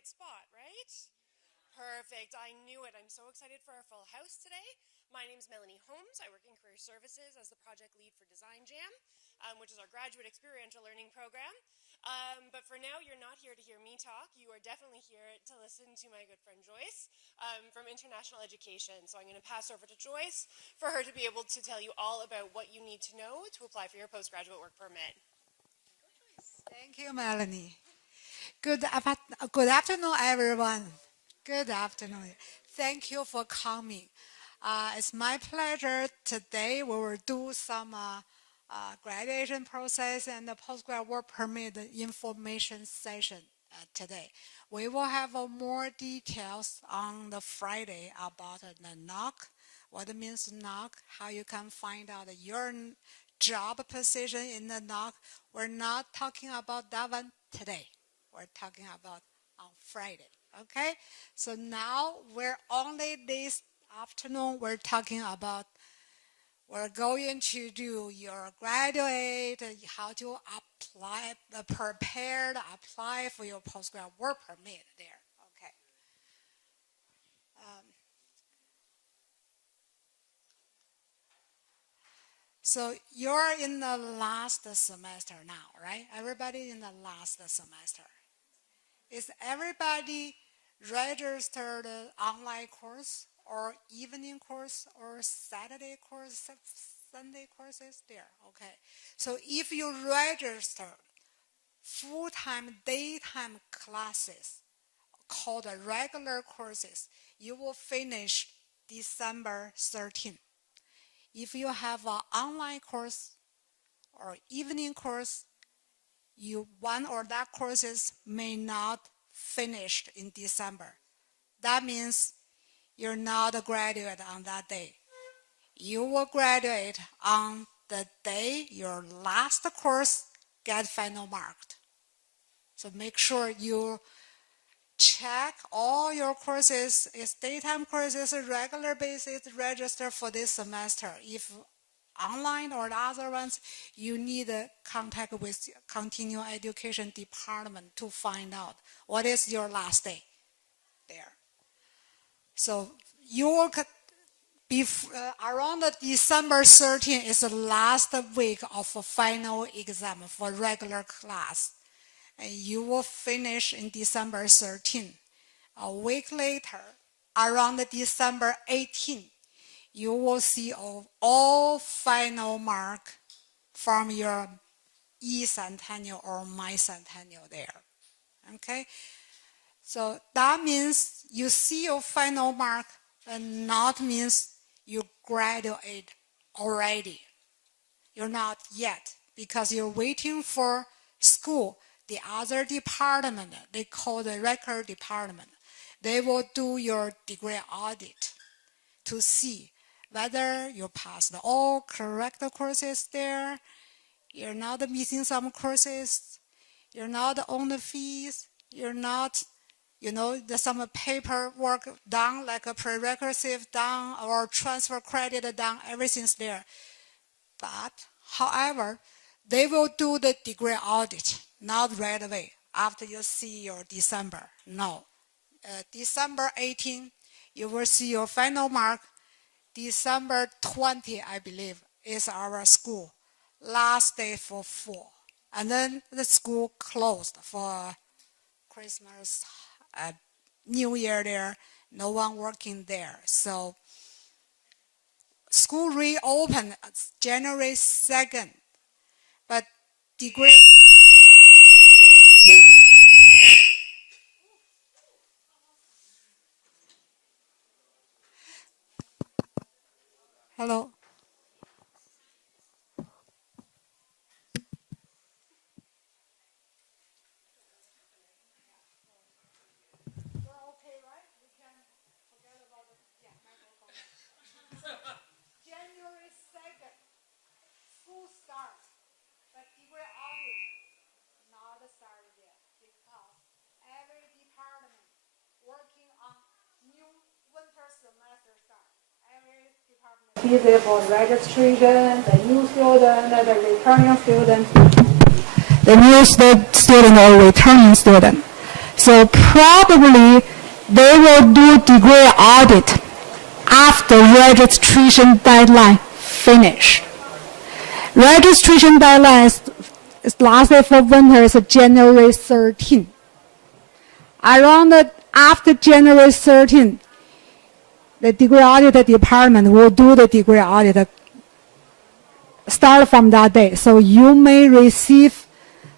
right spot, right? Perfect. I knew it. I'm so excited for our full house today. My name is Melanie Holmes. I work in Career Services as the project lead for Design Jam, which is our graduate experiential learning program. But for now, you're not here to hear me talk. You are definitely here to listen to my good friend Joyce from International Education. So I'm going to pass over to Joyce for her to be able to tell you all about what you need to know to apply for your postgraduate work permit. Thank you, Melanie. Good afternoon, everyone. Good afternoon. Thank you for coming. It's my pleasure. Today we will do some graduation process and the postgrad work permit information session today. We will have more details on the Friday about the knock, what it means to knock, how you can find out your job position in the knock. We're not talking about that one today. We're talking about on Friday. Okay, so now we're only this afternoon. We're talking about we're going to do your graduate, how to apply, prepare to apply for your postgrad work permit there. Okay. So you're in the last semester now, right? Everybody in the last semester. Is everybody registered online course or evening course or Saturday course, Sunday courses there? Okay. So if you register full-time daytime classes called regular courses, you will finish December 13th. If you have an online course or evening course, one or that courses may not finish in December. That means you're not a graduate on that day. You will graduate on the day your last course get final marked. So make sure you check all your courses. It's daytime courses, regular basis, register for this semester. If online or the other ones, you need to contact with continuing education department to find out what is your last day there. So you will be around December 13th is the last week of a final exam for regular class. And you will finish in December 13th. A week later, around December 18th, you will see all final mark from your Centennial or my Centennial there. Okay? So that means you see your final mark, but not means you graduate already. You're not yet, because you're waiting for school. The other department, they call the record department, they will do your degree audit to see whether you passed all correct courses there, you're not missing some courses, you're not on the fees, you're not, there's some paperwork done, like a prerequisite done or transfer credit done, everything's there. But, however, they will do the degree audit, not right away, after you see your December. No. December 18, you will see your final mark. December 20, I believe, is our school last day for fall. And then the school closed for Christmas, New Year there, no one working there. So school reopened January 2nd, but degree... Hello. January 2nd, school starts, but degree audit not started yet because every department working on new winter semester starts. Every department busy for registration, the new student, the returning student, the new student or returning student. So probably they will do degree audit after registration deadline finish. Registration deadline is last day for winter is January 13. Around after January 13, the degree audit department will do the degree audit start from that day. So you may receive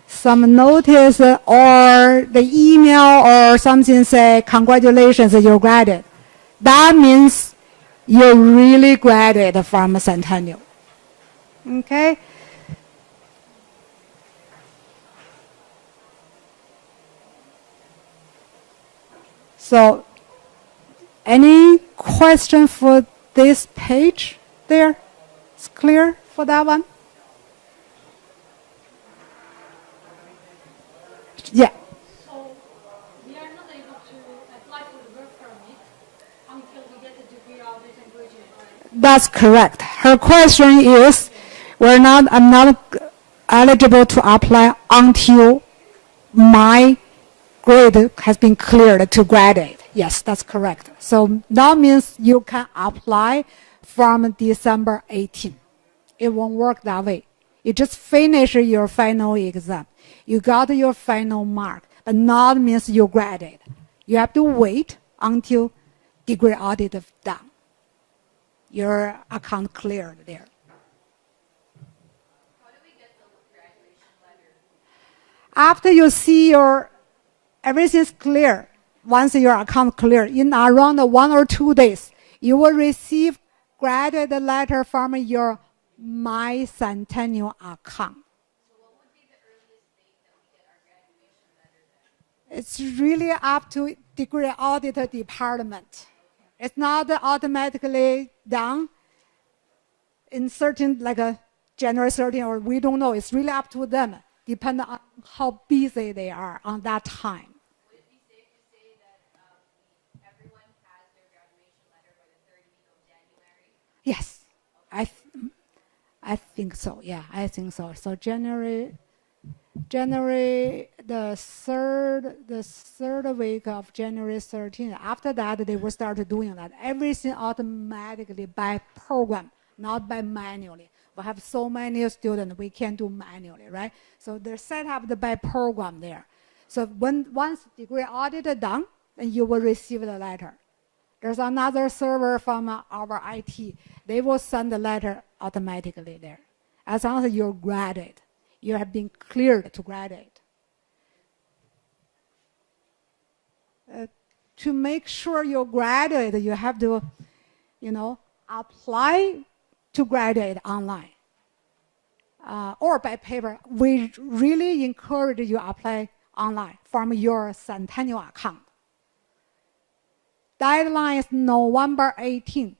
some notice or the email or something say, congratulations, you graduated. That means you really graduated from Centennial. Okay? So, any question for this page there? It's clear for that one? Yeah. So we are not able to apply for the work permit until we get the degree audit and graduate, right? That's correct. Her question is, I'm not eligible to apply until my grade has been cleared to graduate. Yes, that's correct. So that means you can apply from December 18. It won't work that way. You just finish your final exam. You got your final mark, but not means you graduate. You have to wait until degree audit is done. Your account cleared there. How do we get the graduation letter? After you see your everything's clear, once your account clear, in around 1 or 2 days, you will receive graduate letter from your My Centennial account. So what would be the earliest date that we get our graduation letter then? It's really up to degree auditor department. It's not automatically done in certain, like a January 13, or we don't know. It's really up to them, depending on how busy they are on that time. Would it be safe to say that everyone has their graduation letter by the third week of January? Yes, I think so. Yeah, I think so. So January the third week of January 13. After that, they will start doing that. Everything automatically by program, not by manually. We have so many students, we can't do manually, right? So they're set up by program there. So once degree audit is done, then you will receive the letter. There's another server from our IT. They will send the letter automatically there. As long as you're graduate, you have been cleared to graduate. To make sure you graduate, you have to, apply to graduate online or by paper. We really encourage you to apply online from your Centennial account. Deadline is November 18.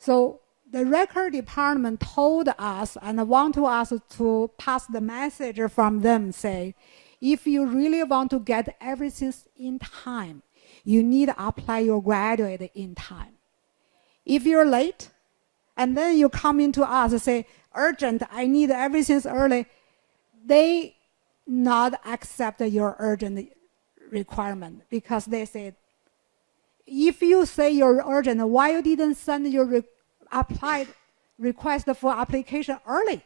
So the record department told us and want us to pass the message from them, say, if you really want to get everything in time, you need to apply your graduate in time. If you're late, and then you come into us and say, urgent, I need everything early, they not accept your urgent requirement because they say, if you say you're urgent, why you didn't send your applied request for application early?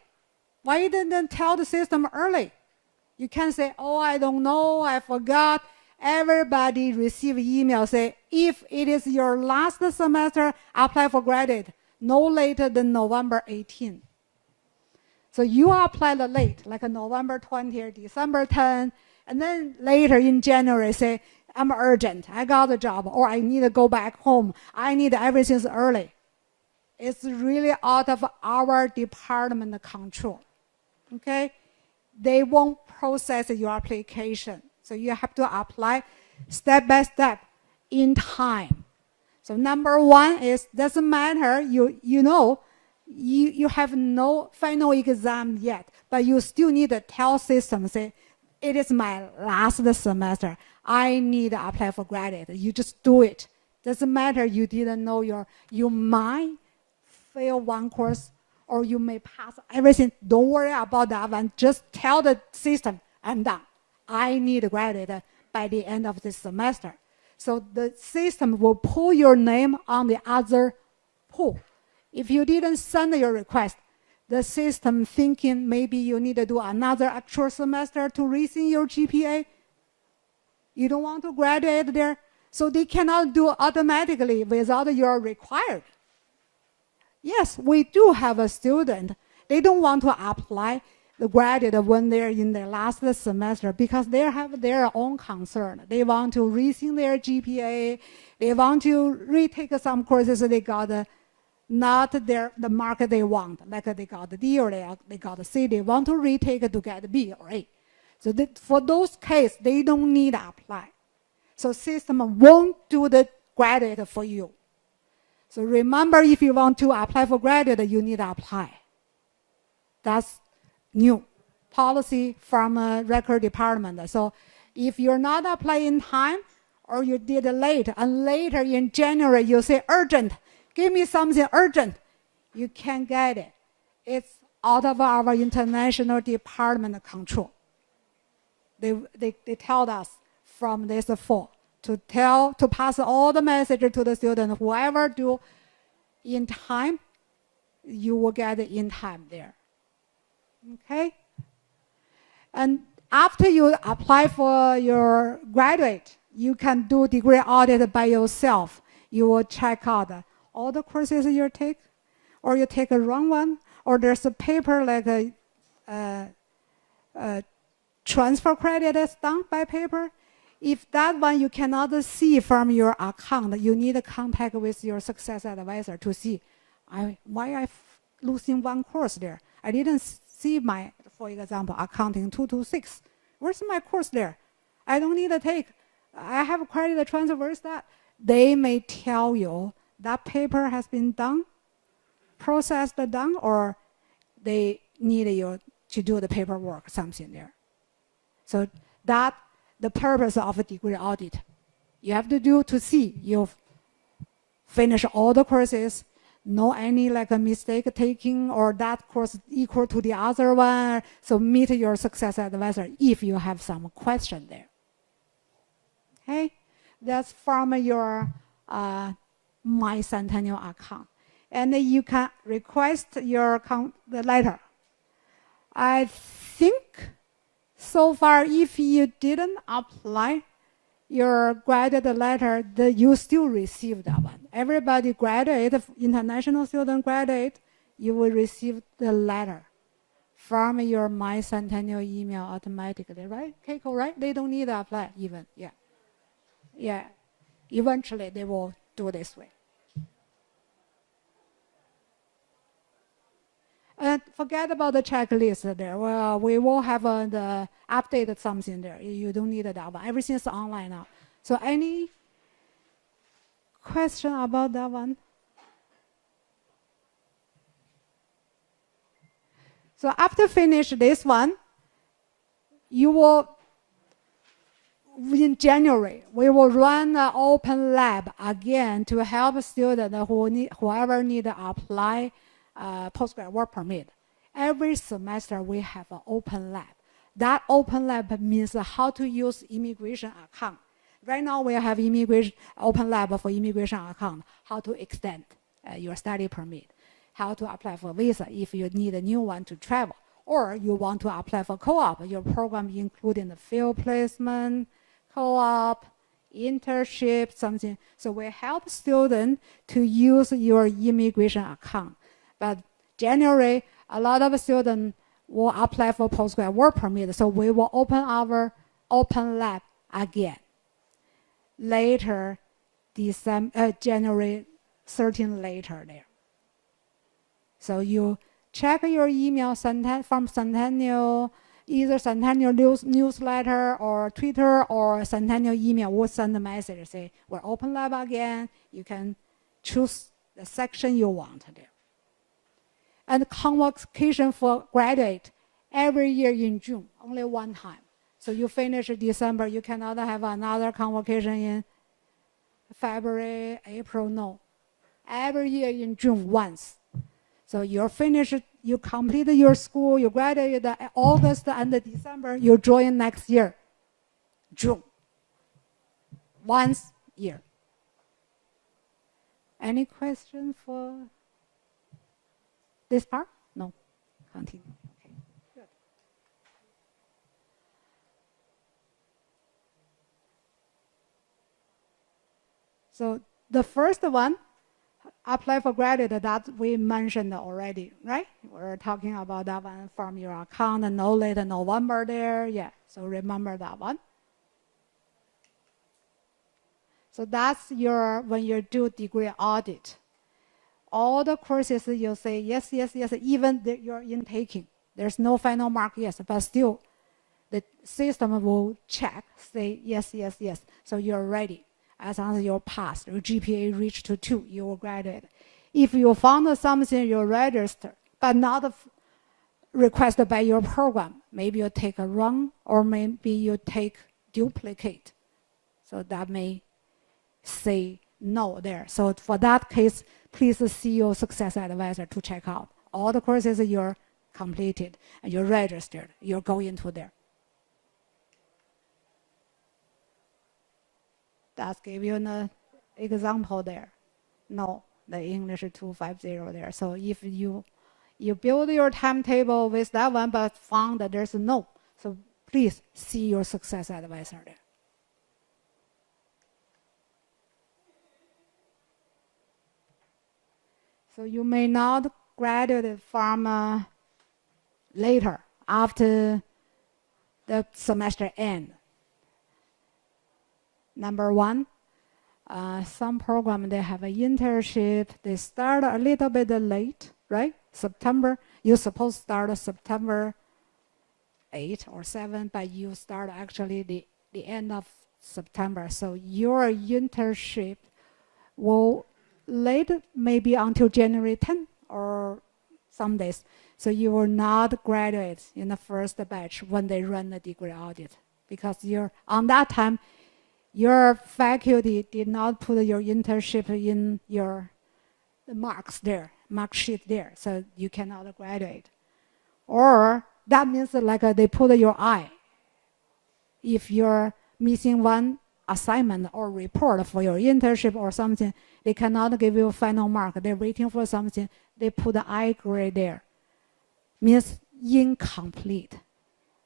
Why you didn't tell the system early? You can't say, oh, I don't know, I forgot. Everybody receive email say, if it is your last semester, apply for graduate, no later than November 18. So you applied late, like November 20 or December 10, and then later in January say, I'm urgent, I got a job, or I need to go back home, I need everything early. It's really out of our department control, okay? They won't process your application. So you have to apply step by step in time. So number one is, doesn't matter, you have no final exam yet, but you still need to tell system, say, it is my last semester, I need to apply for graduate. You just do it. Doesn't matter you didn't know you might fail one course or you may pass everything. Don't worry about that one. Just tell the system, I'm done. I need a graduate by the end of the semester. So the system will pull your name on the other pool. If you didn't send your request, the system thinking maybe you need to do another extra semester to raise your GPA. You don't want to graduate there, so they cannot do automatically without your required. Yes, we do have a student. They don't want to apply the graduate when they're in their last semester because they have their own concern. They want to raise their GPA. They want to retake some courses they got not the mark they want, like they got a D or they got a C. They want to retake to get a B or A. So for those cases, they don't need to apply. So system won't do the graduate for you. So remember, if you want to apply for graduate, you need to apply. That's new policy from a record department. So if you're not applying in time or you did it late, and later in January you say urgent, give me something urgent, you can't get it. It's out of our international department control. They tell us from this fall to pass all the message to the student. Whoever do in time, you will get it in time there. Okay? And after you apply for your graduate, you can do degree audit by yourself. You will check out all the courses you take, or you take a wrong one, or there's a paper like a transfer credit is done by paper. If that one you cannot see from your account, you need to contact with your success advisor to see why I'm losing one course there. I didn't see my, for example, accounting 226. Where's my course there? I don't need to take. I have credit transfer. Where's that? They may tell you that paper has been done, processed done, or they need you to do the paperwork, something there. So that the purpose of a degree audit. You have to do to see you've finished all the courses, no any like a mistake taking or that course equal to the other one. So meet your success advisor if you have some question there. Okay, that's from your My Centennial account. And you can request your the letter. I think so far, if you didn't apply your graduate letter, you still receive that one. Everybody graduate, international student graduate, you will receive the letter from your My Centennial email automatically, right? Keiko, right? They don't need to apply even, yeah. Yeah, eventually they will do this way. And forget about the checklist there. Well, we will have the updated something there. You don't need that one. Everything is online now. So any question about that one? So after finish this one, you will, in January, we will run an open lab again to help students whoever need to apply postgrad work permit. Every semester we have an open lab. That open lab means how to use immigration account. Right now we have open lab for immigration account, how to extend your study permit, how to apply for visa if you need a new one to travel, or you want to apply for co-op, your program including the field placement, co-op, internship, something. So we help students to use your immigration account. But January, a lot of students will apply for postgrad work permit, so we will open our open lab again. Later, January 13 later there. So you check your email from Centennial, either Centennial newsletter or Twitter or Centennial email will send a message, say, we're open lab again. You can choose the section you want there. And convocation for graduate every year in June, only one time. So you finish December, you cannot have another convocation in February, April, no. Every year in June once. So you're finished, you completed your school, you graduated August and December, you join next year, June. once a year. Any question for this part? No. Continue. Okay. Good. So the first one, apply for graduate, that we mentioned already, right? We're talking about that one from your account, no later November there. Yeah, so remember that one. So that's your, when you do degree audit, all the courses you say yes, yes, yes, even you're intaking. There's no final mark, yes, but still the system will check, say yes, yes, yes. So you're ready. As long as you pass, your GPA reached to 2, you will graduate. If you found something you register, but not requested by your program, maybe you take a run, or maybe you take duplicate. So that may say no there. So for that case, please see your success advisor to check out all the courses you're completed and you're registered, you're going to there. That's give you an example there. No, the English 250 there. So if you build your timetable with that one, but found that there's no, so please see your success advisor there. So you may not graduate from later, after the semester end. Number one, some program, they have an internship. They start a little bit late, right? September, you're supposed to start September 8 or 7, but you start actually the end of September. So your internship will late, maybe until January 10 or some days. So you will not graduate in the first batch when they run the degree audit, because you're on that time, your faculty did not put your internship in your marks there, mark sheet there, so you cannot graduate. Or that means like they put your eye. If you're missing one assignment or report for your internship or something, they cannot give you a final mark. They're waiting for something. They put the I grade there. Means incomplete,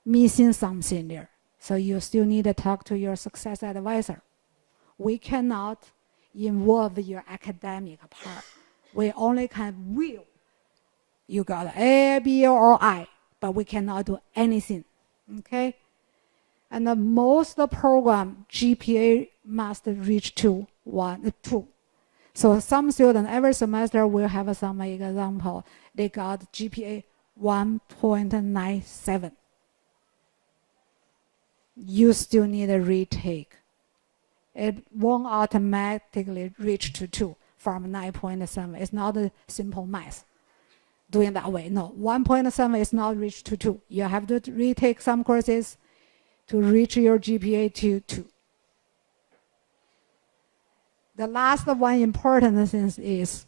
missing something there. So you still need to talk to your success advisor. We cannot involve your academic part. We only can will. You got A, B, or I, but we cannot do anything. Okay? And the most program GPA must reach to 2. So some students every semester will have some example. They got GPA 1.97. You still need a retake. It won't automatically reach to 2 from 9.7. It's not a simple math doing that way. No, 1.7 is not reached to 2. You have to retake some courses to reach your GPA to 2. The last one important thing is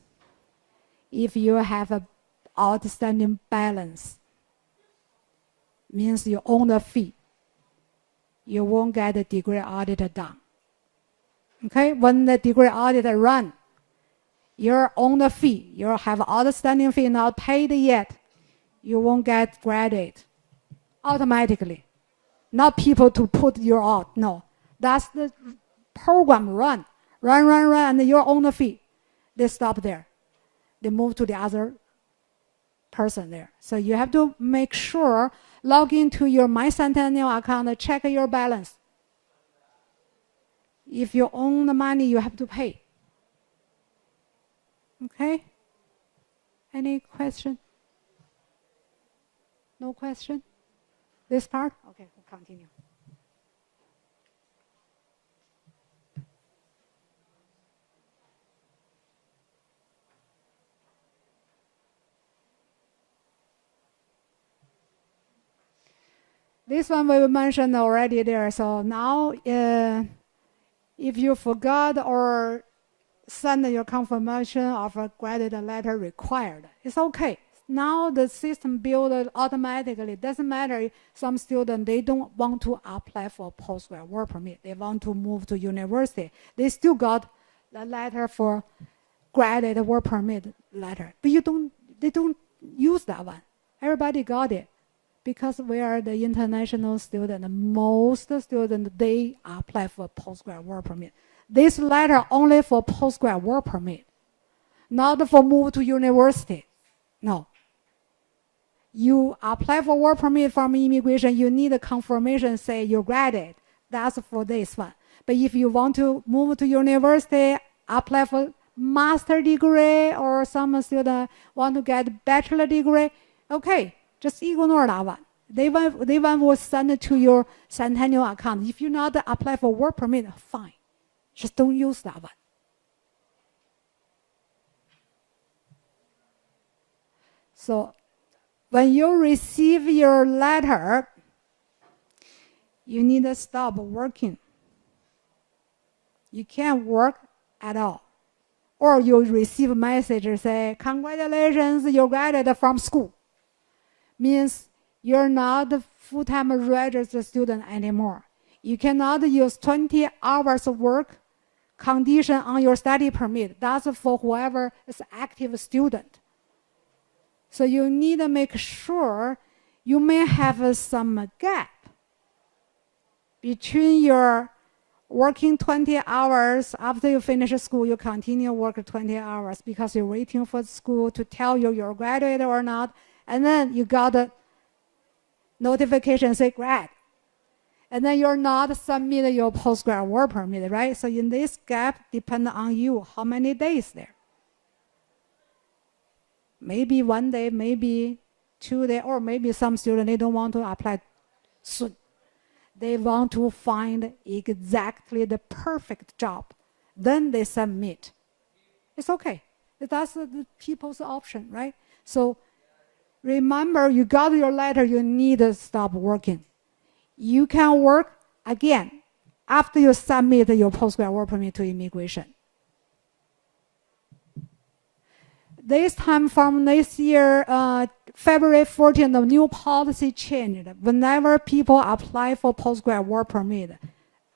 if you have an outstanding balance, means you own the fee, you won't get the degree audit done. Okay, when the degree audit run, you own the fee, you have outstanding fee not paid yet, you won't get graduate automatically. Not people to put you out, no. That's the program run, and you own the fee. They stop there. They move to the other person there. So you have to make sure, log into your Centennial account, check your balance. If you own the money, you have to pay. Okay? Any question? No question? This part? Okay, we'll continue. This one we mentioned already there. So now, if you forgot or send your confirmation of a graduate letter required, it's okay. Now the system built automatically. Doesn't matter. Some students, they don't want to apply for postgrad work permit. They want to move to university. They still got the letter for graduate work permit letter. But they don't use that one. Everybody got it. Because we are the international student, most students, they apply for postgrad work permit. This letter only for postgrad work permit, not for move to university. No. You apply for work permit from immigration, you need a confirmation say you graduate. That's for this one. But if you want to move to university, apply for master degree, or some student want to get bachelor degree, okay, just ignore that one. They will send it to your Centennial account. If you not apply for work permit, fine. Just don't use that one. So when you receive your letter, you need to stop working. You can't work at all. Or you receive a message say, congratulations, you graduated from school. Means you're not a full-time registered student anymore. You cannot use 20 hours of work condition on your study permit. That's for whoever is active student. So you need to make sure you may have some gap between your working 20 hours. After you finish school, you continue work 20 hours because you're waiting for school to tell you you're graduated or not. And then you got a notification say grad. And then you're not submit your postgrad work permit, right? So in this gap, depend on you, how many days there. Maybe 1 day, maybe 2 days, or maybe some students, they don't want to apply soon. They want to find exactly the perfect job. Then they submit. It's okay. That's the people's option, right? So remember, you got your letter, you need to stop working. You can work again after you submit your postgrad work permit to immigration. This time from this year, February 14th, the new policy changed. Whenever people apply for postgrad work permit,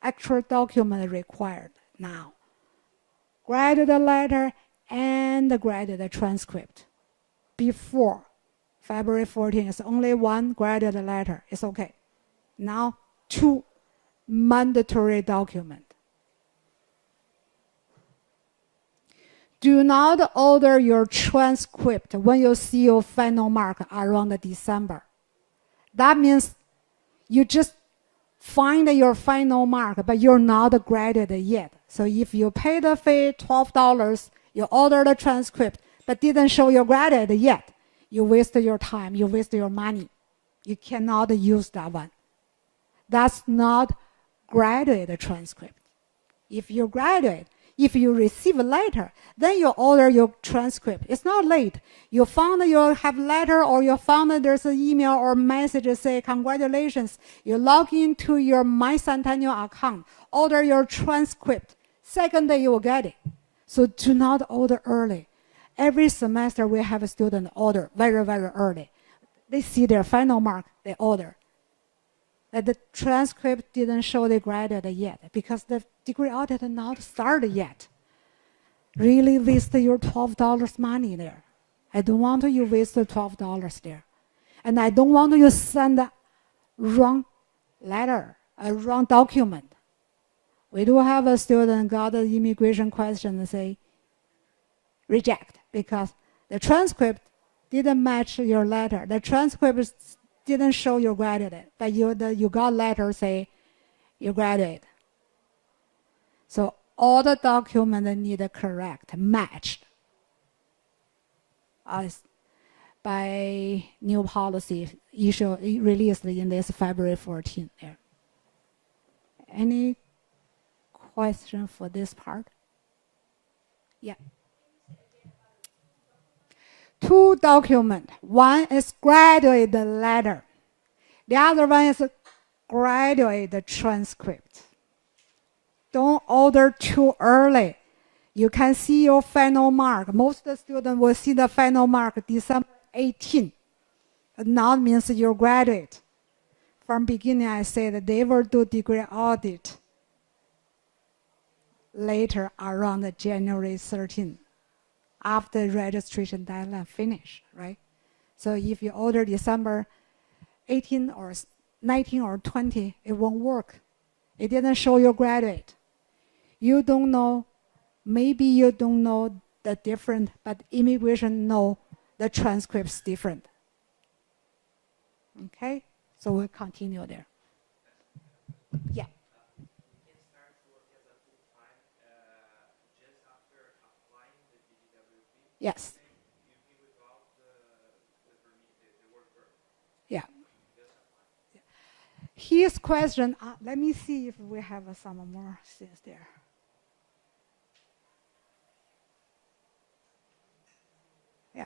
extra document required now. Graduate letter and the graduate transcript. Before February 14th, it's only one graduate letter. It's okay. Now, 2 mandatory documents. Do not order your transcript when you see your final mark around December. That means you just find your final mark, but you're not graduated yet. So if you pay the fee, $12, you order the transcript, but didn't show you're graduated yet, you waste your time, you waste your money. You cannot use that one. That's not graduate transcript. If you graduate, if you receive a letter, then you order your transcript. It's not late. You found you have letter, or you found there's an email or message that say congratulations. You log into your My Centennial account, order your transcript. Second day you will get it. So do not order early. Every semester we have a student order very, very early. They see their final mark, they order. That the transcript didn't show they graduated yet because the degree audit not started yet. Really waste your $12 money there. I don't want you waste the $12 there. And I don't want you send a wrong letter, a wrong document. We do have a student got an immigration question and say, reject, because the transcript didn't match your letter. The transcript didn't show you graduated, but you got letter say you graduate. So all the documents need a correct, matched by new policy released in this February 14th. There. Any question for this part? Yeah. 2 documents. One is graduate letter. The other one is graduate transcript. Don't order too early. You can see your final mark. Most students will see the final mark December 18. Now means you're graduate. From beginning, I said they will do degree audit later around January 13, after registration deadline finish, right? So if you order December 18 or 19 or 20, it won't work. It didn't show you graduate. You don't know, maybe you don't know the different, but immigration know the transcript's different. Okay, so we'll continue there. Yeah. Yes. Yeah. His question, let me see if we have some more things there. Yeah.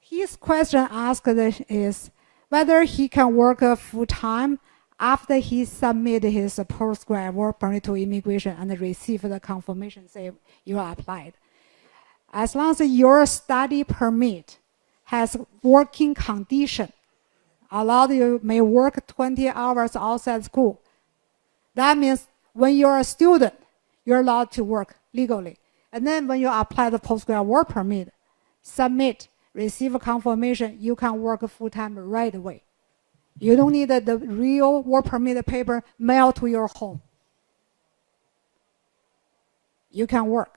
His question asked is whether he can work full-time after he submitted his postgrad work permit to immigration and receive the confirmation say you are applied. As long as your study permit has working condition, allowed you may work 20 hours outside school. That means when you're a student, you're allowed to work legally. And then when you apply the postgrad work permit, submit, receive a confirmation, you can work full-time right away. You don't need the real work permit paper mailed to your home. You can work.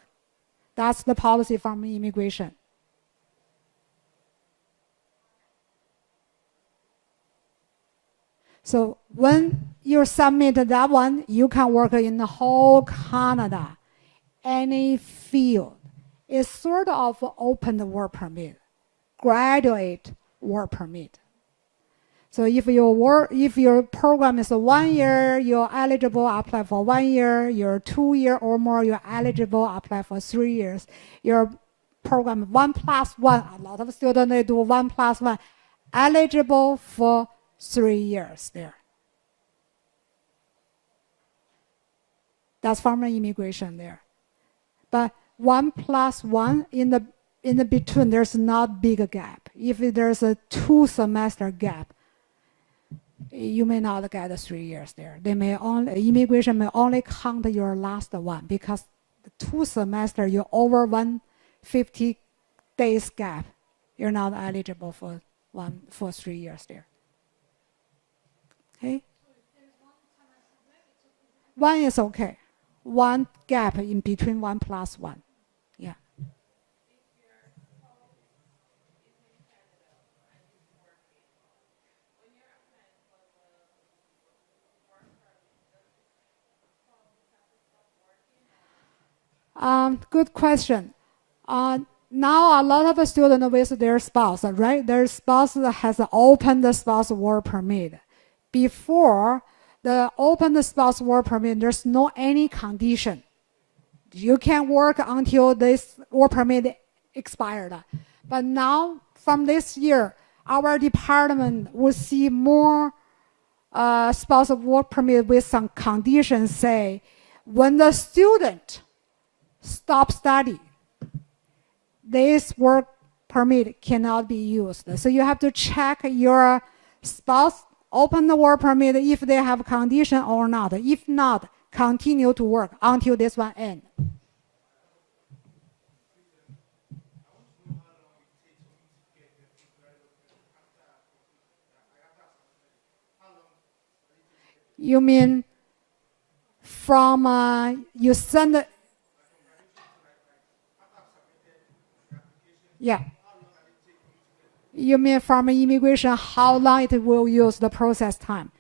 That's the policy from immigration. So when you submit that one, you can work in the whole Canada, any field. It's sort of open work permit, graduate work permit. So if your program is 1 year, you're eligible apply for 1 year. You're 2 year or more, you're eligible apply for 3 years. Your program 1+1, a lot of students they do 1+1, eligible for 3 years there. That's from immigration there. But 1+1 in the between, there's not big gap. If there's a 2 semester gap, you may not get 3 years there. Immigration may only count your last one because the 2 semester you're over 150 days gap. You're not eligible for 3 years there. Okay. One is okay. One gap in between 1+1. Yeah. Good question. Now a lot of students with their spouse, right? Their spouse has opened the spouse work permit. Before the open spouse work permit, there's no any condition. You can work until this work permit expired. But now, from this year, our department will see more spouse work permit with some conditions. Say, when the student stops study, this work permit cannot be used. So you have to check your spouse open the work permit if they have condition or not. If not, continue to work until this one ends. You mean from you send? Yeah. You mean from immigration, how long it will use the process time?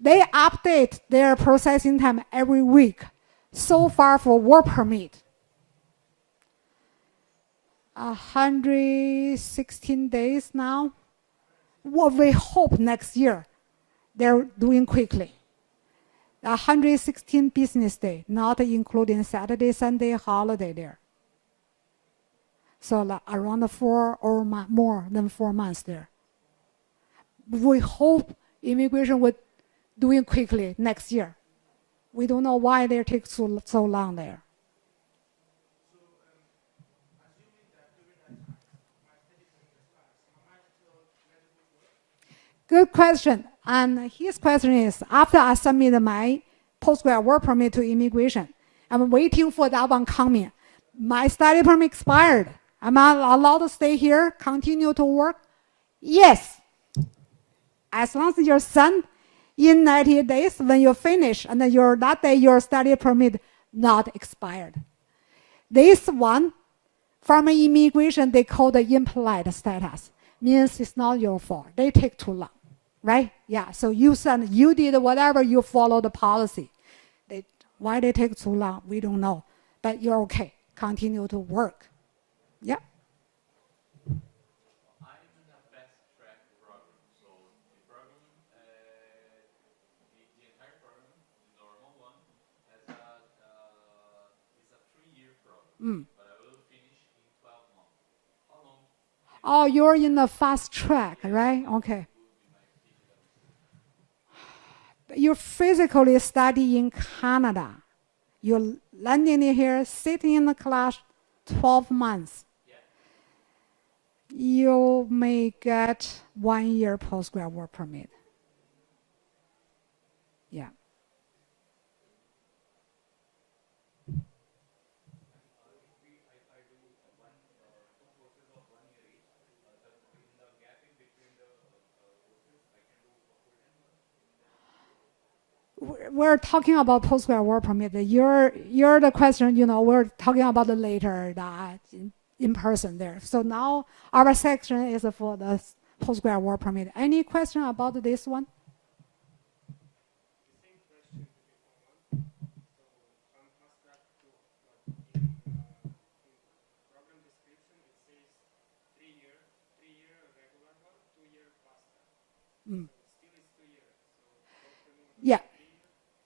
They update their processing time every week. So far for work permit, 116 days now. What we hope next year, they're doing quickly. 116 business days, not including Saturday, Sunday, holiday there. So like around 4 or more than 4 months there. We hope immigration would do it quickly next year. We don't know why they take so long there. Good question. And his question is, after I submit my postgrad work permit to immigration, I'm waiting for that one coming. My study permit expired. Am I allowed to stay here, continue to work? Yes. As long as your son in 90 days, when you finish, and then that day your study permit not expired. This one, from immigration, they call the impolite status. Means it's not your fault. They take too long, right? Yeah, so you did whatever, you follow the policy. Why they take too long, we don't know. But you're okay. Continue to work. Yeah. I'm in a fast track program. So the program, the entire program, the normal one, is a 3-year program. But I will finish in 12 months. How long? Oh, you're in the fast track, right? Okay. You physically study in Canada. You're landing here, sitting in the class 12 months. You may get 1 year postgrad work permit. Yeah. We're talking about postgrad work permit. You're the question, we're talking about the later in person there. So now our section is for the postgrad work permit. Any question about this one? Yeah.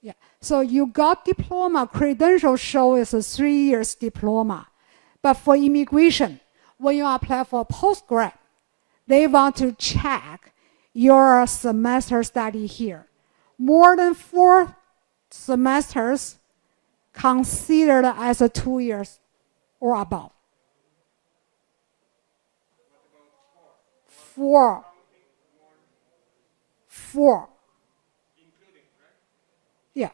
Yeah. So you got diploma, credential show is a 3 years diploma. But for immigration, when you apply for postgrad, they want to check your semester study here. More than 4 semesters considered as a 2 years or above. 4. Yeah.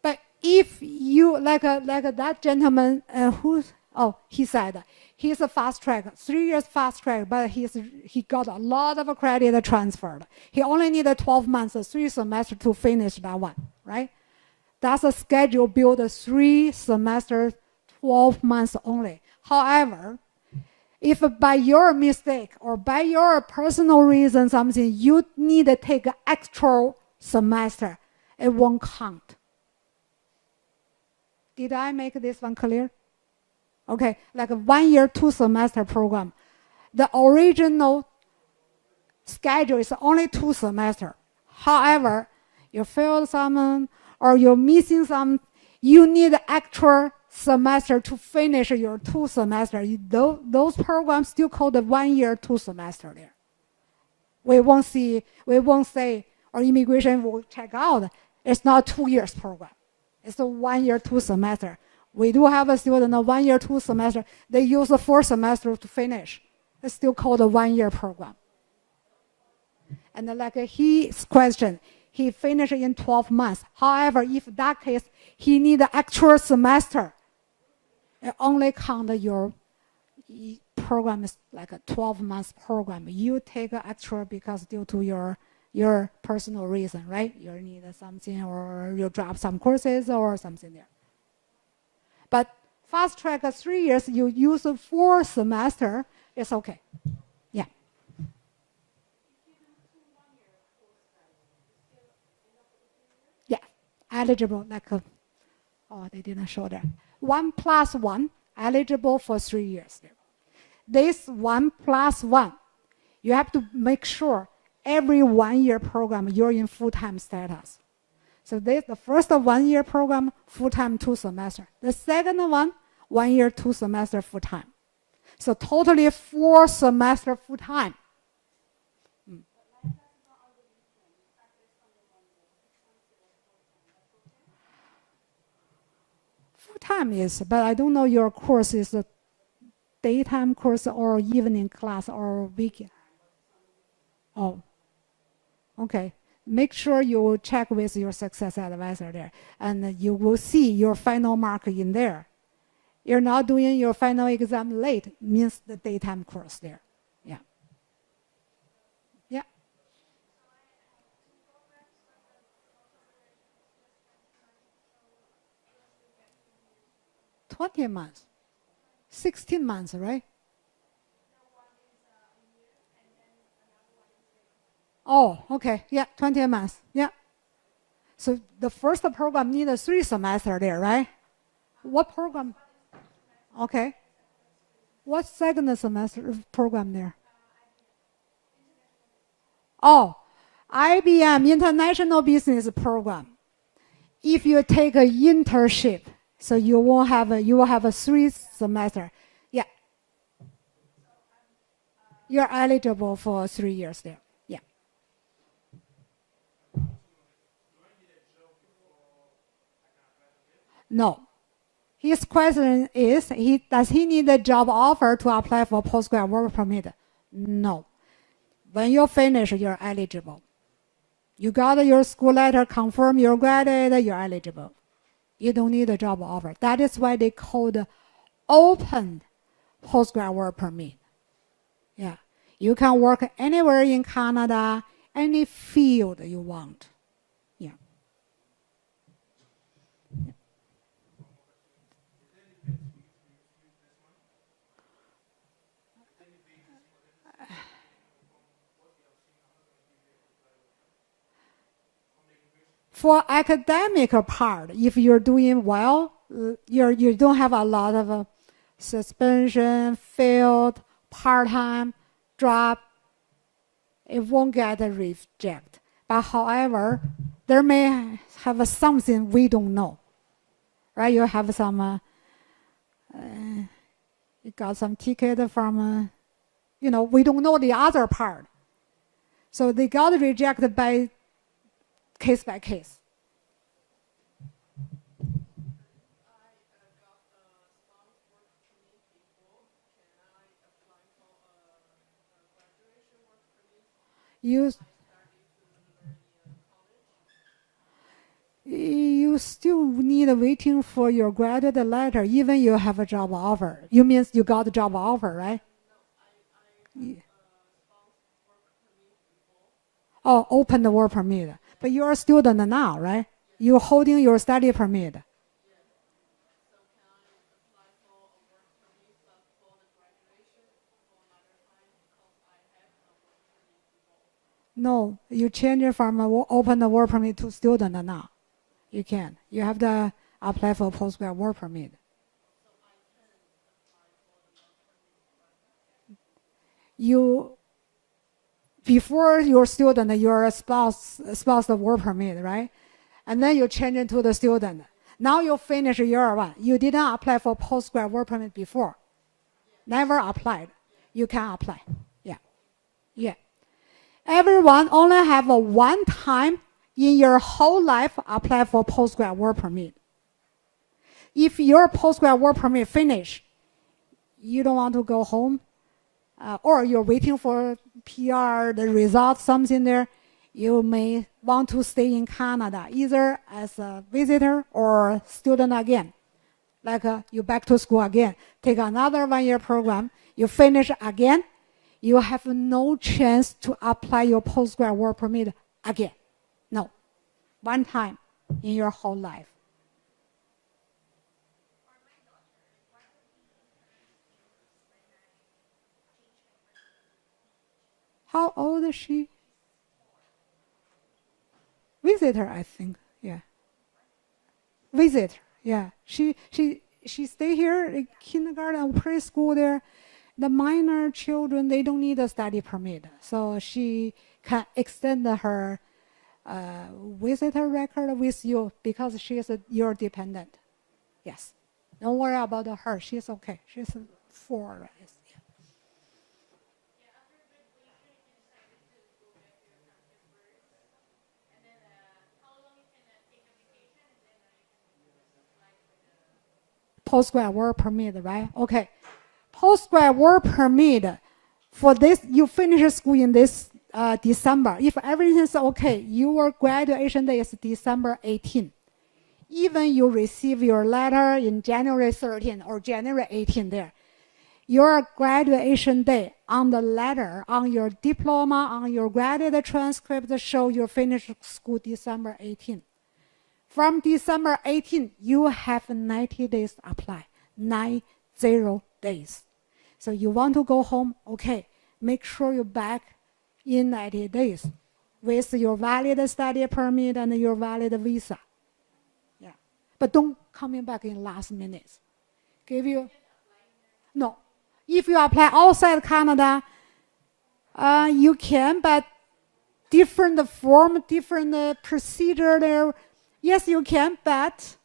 But if you, like that gentleman he said he's a fast track, 3 years fast track, but he got a lot of credit transferred. He only needed 12 months, 3 semesters to finish that one, right? That's a schedule built 3 semesters, 12 months only. However, if by your mistake or by your personal reason something, you need to take an extra semester, it won't count. Did I make this one clear? Okay, like a 1 year, 2 semester program. The original schedule is only 2 semesters. However, you failed some or you're missing some, you need extra semester to finish your 2 semesters. Those programs still called the 1 year, 2 semester there. We won't say, or immigration will check out, it's not 2 years program. It's a 1 year, 2 semester. We do have a student, a 1 year, 2 semester. They use a 4 semester to finish. It's still called a 1 year program. And like his question, he finished in 12 months. However, if that case, he need an extra semester. It only count your program is like a 12 months program. You take an extra because due to your personal reason, right? You need something or you drop some courses or something there. But fast track 3 years, you use 4 semester, it's okay. Yeah. Yeah, eligible, like, they didn't show that. 1+1, eligible for 3 years. This 1+1, you have to make sure every 1 year program you're in full-time status. So the first 1 year program, full-time 2 semester. The second one, 1 year, 2 semester full-time. So totally 4 semester full-time. Full-time is, but I don't know your course is a daytime course or evening class or weekend. Oh. Okay. Make sure you check with your success advisor there, and you will see your final mark in there. You're not doing your final exam late, means the daytime course there. Yeah. Yeah. 20 months. 16 months, right? Oh, okay. Yeah, 20 months. Yeah. So the first program needs 3 semesters there, right? What program? Okay. What second semester program there? Oh, IBM International Business Program. If you take an internship, so you will have a 3 semester. Yeah. You're eligible for 3 years there. Yeah. No. His question is, does he need a job offer to apply for postgrad work permit? No. When you finish, you're eligible. You got your school letter, confirm you're graduated, you're eligible. You don't need a job offer. That is why they call the open postgrad work permit. Yeah. You can work anywhere in Canada, any field you want. Yeah. For academic part, if you're doing well, you don't have a lot of suspension, failed, part-time, drop, it won't get a reject. But however, there may have something we don't know, right? You have some, you got some ticket from, we don't know the other part. So they got rejected by case by case. You still need waiting for your graduate letter, even you have a job offer. You means you got a job offer, right? Oh, open the work permit. But you're a student now, right? You're holding your study permit. No, you change it from open the work permit to student now. You can. You have to apply for postgrad work permit. You, before your student, you're a spouse of work permit, right? And then you change it to the student. Now you finish year 1. You didn't apply for postgrad work permit before. Never applied. You can apply. Yeah. Yeah. Everyone only have a one time in your whole life apply for postgrad work permit. If your postgrad work permit finish, you don't want to go home, or you're waiting for PR, the result, something there, you may want to stay in Canada, either as a visitor or student again. Like you back to school again, take another 1-year program, you finish again, you have no chance to apply your postgrad work permit again. No. One time in your whole life. How old is she? Visitor, I think. Yeah. Visitor. Yeah. She stay here in kindergarten and preschool there. The minor children, they don't need a study permit. So she can extend her visitor record with you because she is your dependent. Yes. Don't worry about her. She's okay. She's 4. Right? Postgrad work permit, right? Okay. Postgrad work permit, for this, you finish school in this December. If everything is okay, your graduation day is December 18. Even you receive your letter in January 13 or January 18 there, your graduation day on the letter, on your diploma, on your graduate transcript show you finished school December 18. From December 18, you have 90 days to apply. 90 days. So you want to go home, okay, make sure you're back in 90 days with your valid study permit and your valid visa. Yeah. But don't coming back in last minute. Give you, no. If you apply outside Canada, you can, but different form, different procedure there. Yes, you can, but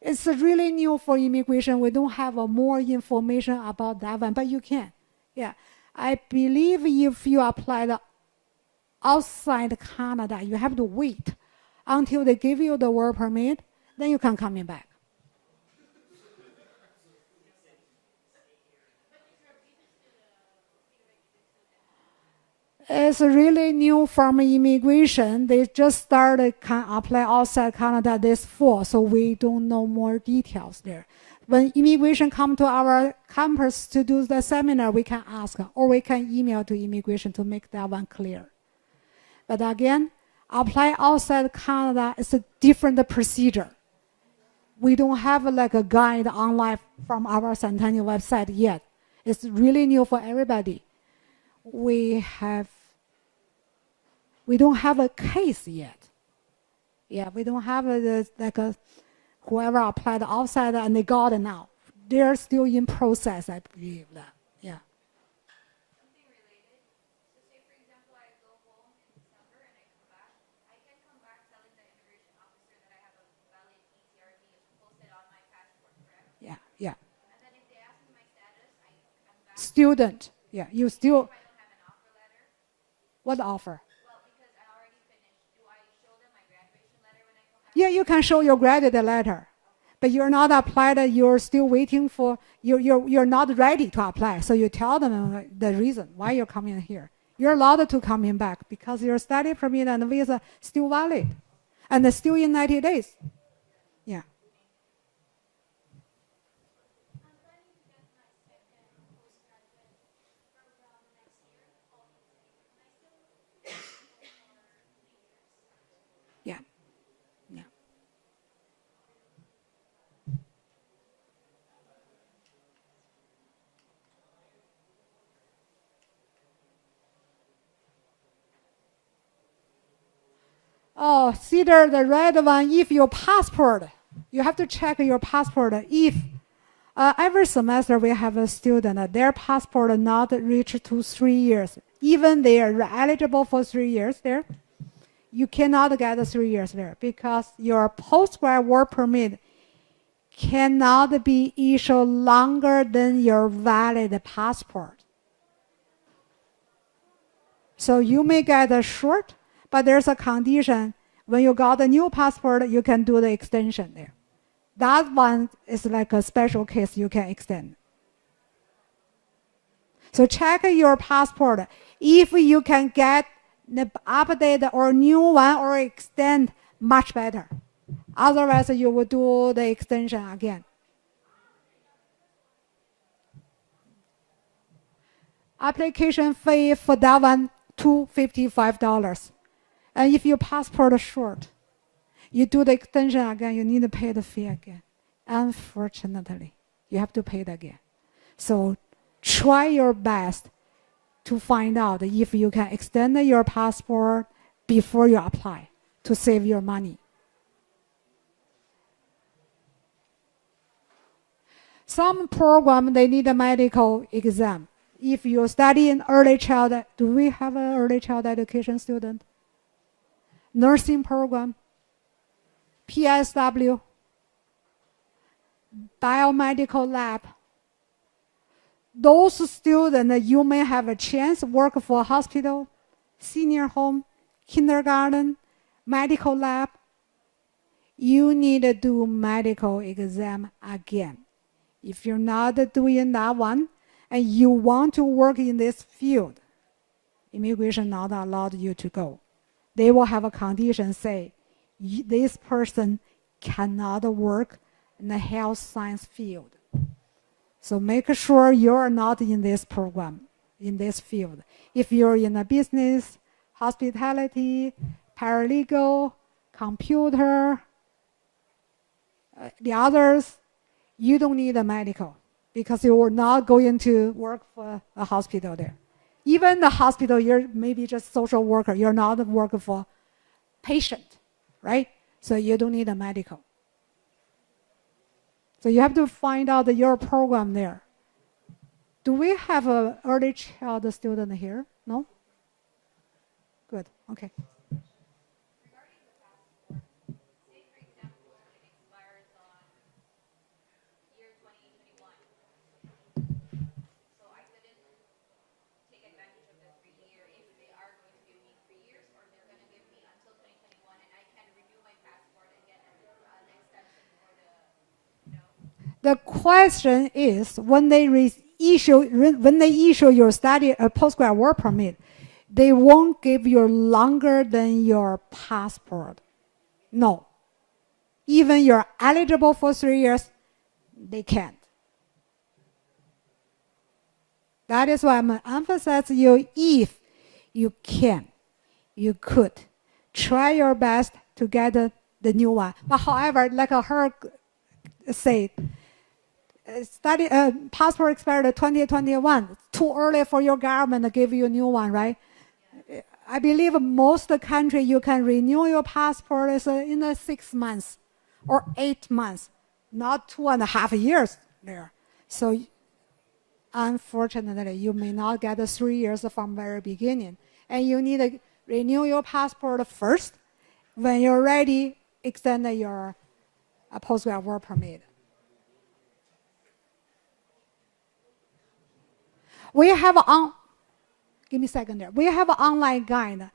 it's really new for immigration. We don't have more information about that one, but you can. Yeah, I believe if you apply the outside Canada, you have to wait until they give you the work permit, then you can come in back. It's really new from immigration. They just started can apply outside Canada this fall, so we don't know more details there. When immigration come to our campus to do the seminar, we can ask, or we can email to immigration to make that one clear. But again, apply outside Canada is a different procedure. We don't have like a guide online from our Centennial website yet. It's really new for everybody. We don't have a case yet. Yeah, we don't have whoever applied outside and they got it now. They're still in process, I believe that. Yeah. Something related. So say for example I go home in December and I come back. I can come back telling the immigration officer that I have a valid ETRV posted on my passport, correct? Yeah, yeah. And then if they ask me my status, I'm back. Student. Yeah, you still. If I don't have an offer letter. What offer? Well, because I already finished. Do I show them my graduation letter when I come back? Yeah, you can show your graduate letter, but you're not applied. You're still waiting for. You're not ready to apply. So you tell them the reason why you're coming here. You're allowed to come in back because your study permit and visa still valid, and still in 90 days. Yeah. Yeah. Yeah. Oh, see there, the red one, if your passport, you have to check your passport. If every semester we have a student, their passport not reach to 3 years. Even they are eligible for 3 years there, you cannot get 3 years there because your postgrad work permit cannot be issued longer than your valid passport. So you may get a short, but there's a condition. When you got a new passport, you can do the extension there. That one is like a special case you can extend. So check your passport. If you can get the update or new one or extend, much better. Otherwise, you will do the extension again. Application fee for that one, $255. And if your passport is short, you do the extension again, you need to pay the fee again. Unfortunately, you have to pay it again. So try your best to find out if you can extend your passport before you apply to save your money. Some program, they need a medical exam. If you study in early child, do we have an early child education student? Nursing program, PSW, biomedical lab. Those students, you may have a chance work for hospital, senior home, kindergarten, medical lab. You need to do medical exam again. If you're not doing that one, and you want to work in this field, immigration not allowed you to go. They will have a condition say, this person cannot work in the health science field. So make sure you're not in this program, in this field. If you're in a business, hospitality, paralegal, computer, the others, you don't need a medical because you are not going to work for a hospital there. Even the hospital, you're maybe just social worker. You're not working for patient, right? So you don't need a medical. So you have to find out your program there. Do we have an early child student here? No? Good, okay. The question is, when they issue your study a postgrad work permit, they won't give you longer than your passport. No. Even you're eligible for 3 years, they can't. That is why I'm emphasizing you, if you can, you could. Try your best to get the new one. But however, like her said, passport expired 2021. Too early for your government to give you a new one, right? I believe most country you can renew your passport is in 6 months or 8 months, not 2.5 years there. So unfortunately, you may not get the 3 years from very beginning. And you need to renew your passport first. When you're ready, extend your postgrad work permit. We have give me a second there. We have an online guide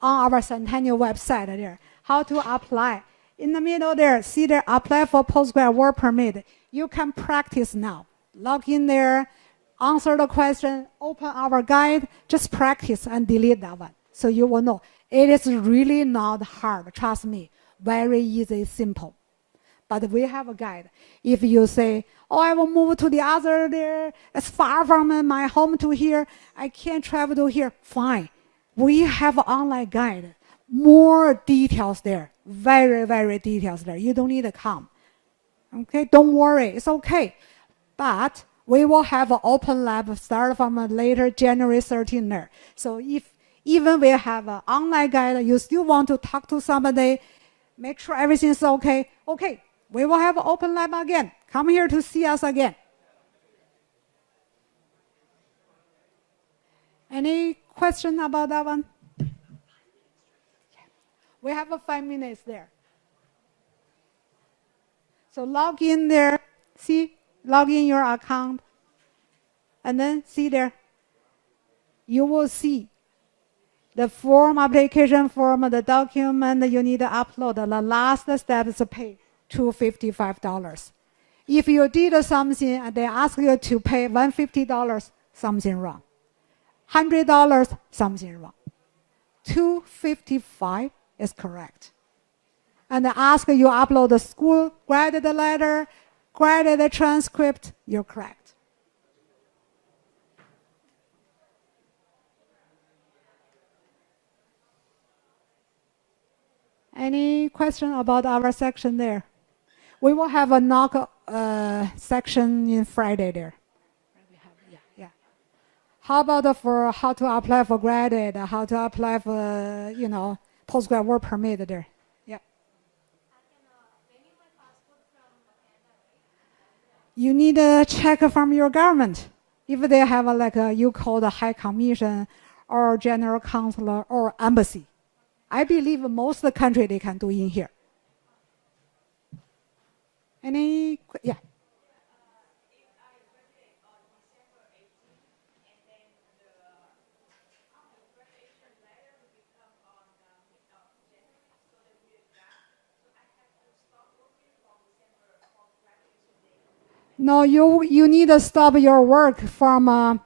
on our Centennial website there, how to apply. In the middle there, see there, apply for postgrad work permit. You can practice now. Log in there, answer the question, open our guide, just practice and delete that one. So you will know. It is really not hard, trust me. Very easy, simple. But we have a guide. If you say, oh, I will move to the other there, it's far from my home to here, I can't travel to here, fine. We have an online guide. More details there, very, very details there. You don't need to come. Okay, don't worry, it's okay. But we will have an open lab start from later January 13 there. So if even we have an online guide, you still want to talk to somebody, make sure everything's okay, okay. We will have an open lab again. Come here to see us again. Any question about that one? We have 5 minutes there. So log in there. See, log in your account. And then see there. You will see the form, application form, the document you need to upload. The last step is to pay $255. If you did something and they ask you to pay $150, something wrong. $100, something wrong. $255 is correct. And they ask you upload the school graded letter, graded transcript, you're correct. Any question about our section there? We will have a knock section in Friday there. Yeah. How about for how to apply for graded, how to apply for, postgrad work permit there? Yeah. You need a check from your government. If they have you call the High Commission or General Consular or Embassy. I believe most of the country they can do in here. Any, yeah. No, you need to stop your work from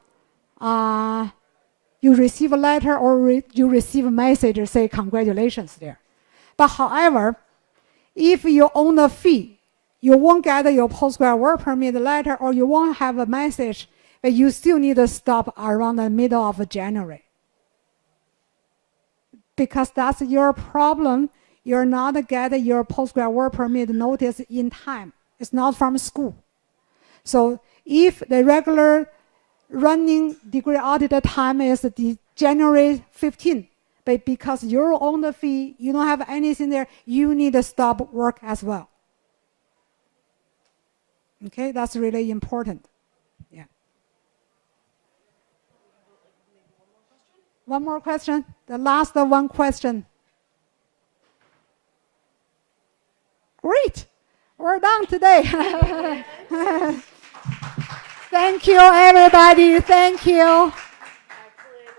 you receive a letter or you receive a message say congratulations there. But however, if you own the fee, you won't get your postgrad work permit letter or you won't have a message, but you still need to stop around the middle of January. Because that's your problem. You're not getting your postgrad work permit notice in time. It's not from school. So if the regular running degree audit time is the January 15th, but because you own the fee, you don't have anything there, you need to stop work as well. Okay, that's really important. Yeah. One more question? The last one question. Great. We're done today. Thank you, everybody. Thank you. Excellent.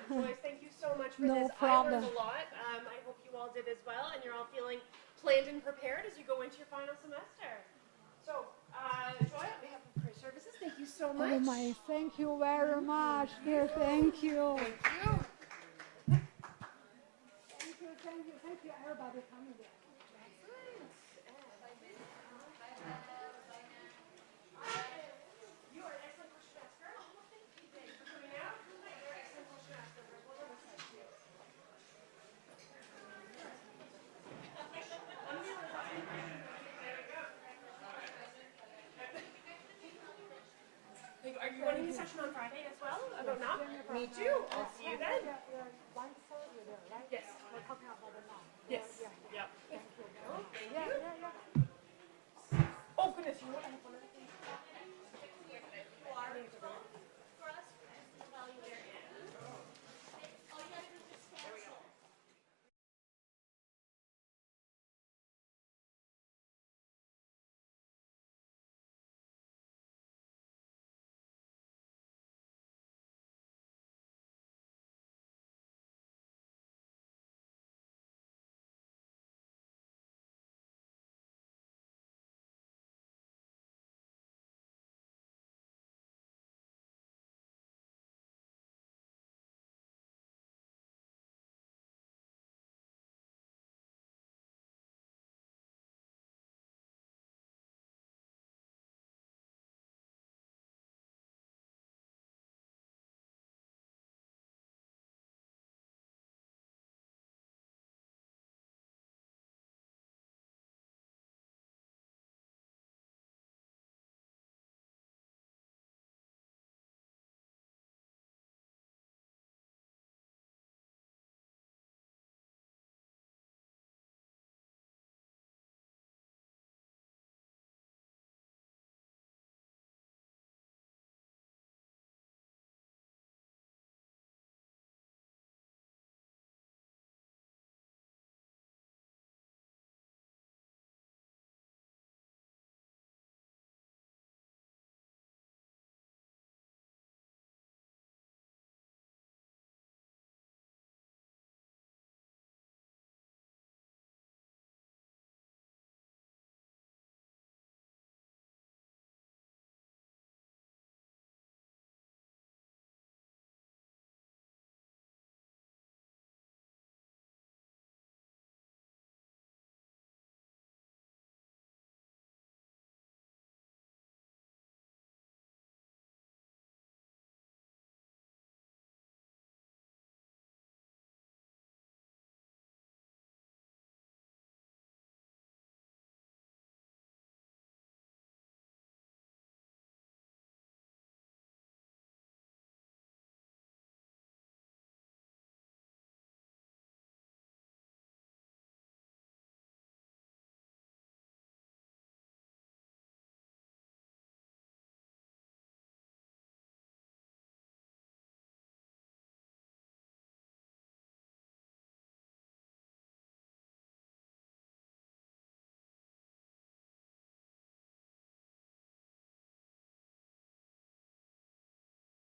Joyce, thank you so much for No this. problem. I learned a lot. I hope you all did as well, and you're all feeling planned and prepared as you go into your final semester. So, Joy, on behalf of Career Services, thank you so much. Oh my, thank you very much, dear. Thank you. Thank you. Thank you, everybody coming there. You are an excellent question asker. Oh, thank you. Thanks for coming out. You're an excellent question asker. We'll go this side too. Are you running the session on Friday as well? About now? Me too. I'll see you then. Yes. We're talking about it now. Yes. Yeah. Yep. Thank you. Oh, thank you. Yeah. Oh, goodness. You know what? I have one